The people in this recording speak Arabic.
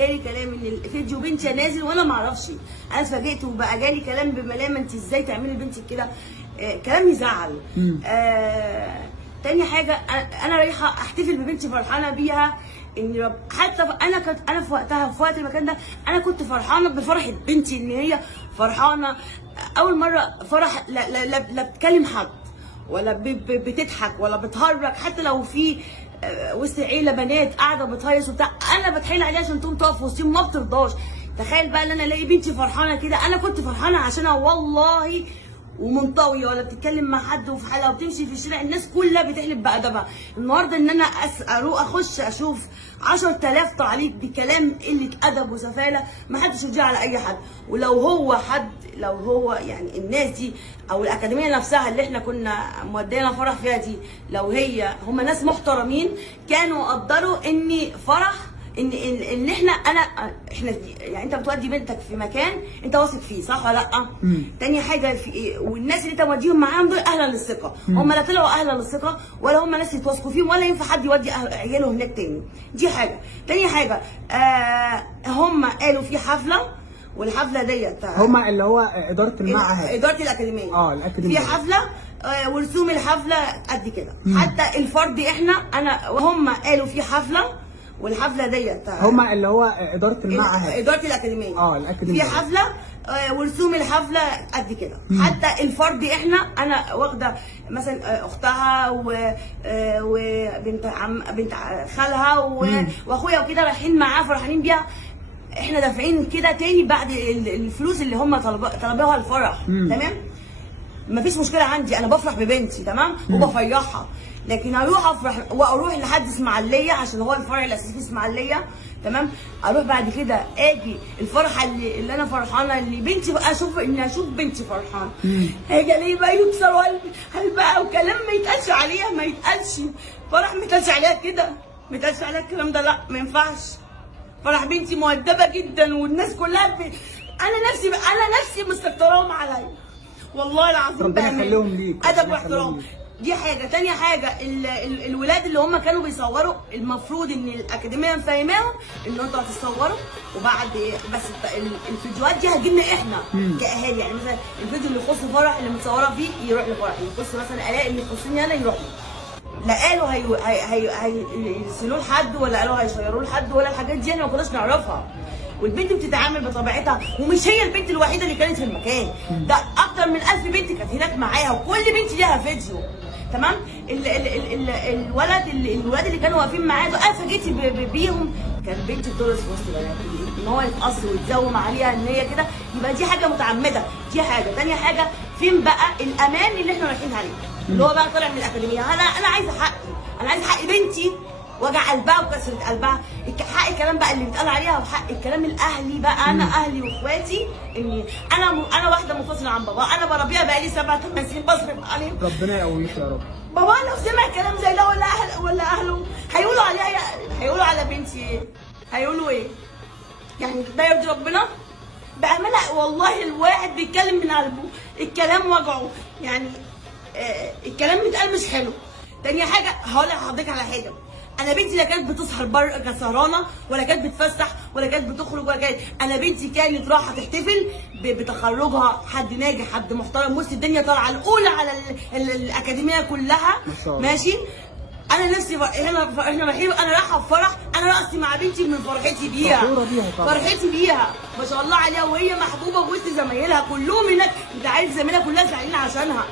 جالي كلام ان الفيديو بنتي نازل وانا ما اعرفش. انا اتفاجئت وبقى جالي كلام بملامه انت ازاي تعملي لبنتك كده. كلام يزعل. تاني حاجه انا رايحه احتفل ببنتي فرحانه بيها ان حتى انا في وقتها في وقت المكان ده انا كنت فرحانه بفرحه بنتي ان هي فرحانه اول مره فرح لا بتكلم حد ولا بتضحك ولا بتهرج حتى لو في وسط عيله بنات قاعده بتهيص وبتاع انا بتحايل عليها عشان تقوم تقف وسطهم ما بترضاش. تخيل بقى ان انا الاقي بنتي فرحانه كده انا كنت فرحانه عشانها والله ومنطويه ولا بتتكلم مع حد وفي حلقه وبتمشي في الشارع الناس كلها بتقلب بادبها. النهارده ان انا اروح اخش اشوف 10,000 تعليق بكلام قله ادب وسفاله ما حدش يرجع على اي حد. ولو هو يعني الناس دي او الاكاديميه نفسها اللي احنا كنا مودينا فرح فيها دي لو هم ناس محترمين كانوا قدروا اني فرح ان احنا يعني انت بتودي بنتك في مكان انت واثق فيه صح ولا لا؟ تاني حاجه في والناس اللي انت موديهم معاهم دول اهلا للثقه. هم لا طلعوا اهلا للثقه ولا هم ناس يتواثقوا فيهم ولا ينفع حد يودي عياله هناك تاني. دي حاجه. تاني حاجه هم قالوا في حفله والحفله ديت هم اللي هو اداره المعهد اداره الاكاديميه الاكاديميه في حفله ورسوم الحفله قد كده. حتى الفرد هم قالوا في حفله والحفله ديت هم اللي هو اداره المعهد اداره الاكاديميه الاكاديميه في حفله ورسوم الحفله قد كده. حتى الفرد انا واخده مثلا اختها وبنت بنت خالها واخويا وكده رايحين معاه فرحانين بيها. احنا دافعين كده تاني بعد الفلوس اللي هم طلبوها الفرح. تمام مفيش مشكله عندي انا بفرح ببنتي تمام وبفرحها. لكن اروح افرح واروح لحد اسماعيليه عشان هو الفرع الاساسي في اسماعيليه تمام. اروح بعد كده اجي الفرحه اللي انا فرحانه اللي بنتي بقى اشوف بنتي فرحانه اجي ليه بقى يكسر قلبي بقى وكلام ما يتقالش عليها ما يتقالش فرح ما يتقالش عليها كده ما يتقالش عليها الكلام ده لا ما ينفعش. فرح بنتي مؤدبه جدا والناس كلها انا نفسي مستكتراهم عليا والله العظيم ربنا يخليهم ليك ادب واحترام. دي حاجه. تاني حاجه الولاد اللي هم كانوا بيصوروا المفروض ان الاكاديميه مفهماهم ان انتوا هتتصوروا وبعد بس الفيديوهات دي هتجيلنا احنا كاهالي. يعني مثلا الفيديو اللي يخص فرح اللي متصوره فيه يروح لفرح اللي يخص مثلا الاء اللي يخصني انا يروح لي. لا قالوا هيرسلوه لحد ولا قالوا هيشيروه لحد ولا الحاجات دي احنا ما كناش نعرفها. والبنت بتتعامل بطبيعتها ومش هي البنت الوحيده اللي كانت في المكان ده اكتر من 1000 بنت كانت هناك معاها وكل بنت ليها فيديو تمام. الولاد اللي كانوا واقفين معايا دول انا فاجئت بيهم. كان بنتي بترقص في وسط بنات ان هو يتقص ويتزوم عليها ان هي كده يبقى دي حاجه متعمده. دي حاجه. تاني حاجه فين بقى الامان اللي احنا رايحين عليه اللي هو بقى طالع من الاكاديميه. انا عايزه حقي. انا عايزه حق بنتي وجع قلبها وكسرة قلبها. حق الكلام بقى اللي بيتقال عليها وحق الكلام الاهلي بقى. انا اهلي واخواتي اني انا واحده منفصله عن بابا. انا بربيها بقى لي 7-8 سنين بصرف عليهم. ربنا يقويك يا رب. بابا لو سمع كلام زي ده ولا اهله هيقولوا عليها هيقولوا على بنتي ايه؟ هيقولوا ايه؟ يعني ده يرضي ربنا؟ بامانه والله الواحد بيتكلم من قلبه الكلام وجعه يعني الكلام بيتقال مش حلو. تاني حاجه هقول لحضرتك على حاجه. انا بنتي لا كانت بتسهر بره كسهرانه ولا كانت بتفسح ولا كانت بتخرج ولا كانت. انا بنتي كانت رايحه تحتفل بتخرجها حد ناجح حد محترم وسط الدنيا طالعه الاولى على الاكاديميه كلها ماشي. انا نفسي احنا رايحين انا رايحه في فرح انا رقصتي مع بنتي من فرحتي بيها فرحتي بيها ما شاء الله عليها وهي محبوبه وسط زمايلها كلهم هناك. انت عارف زمايلها كلها زعلانين عشانها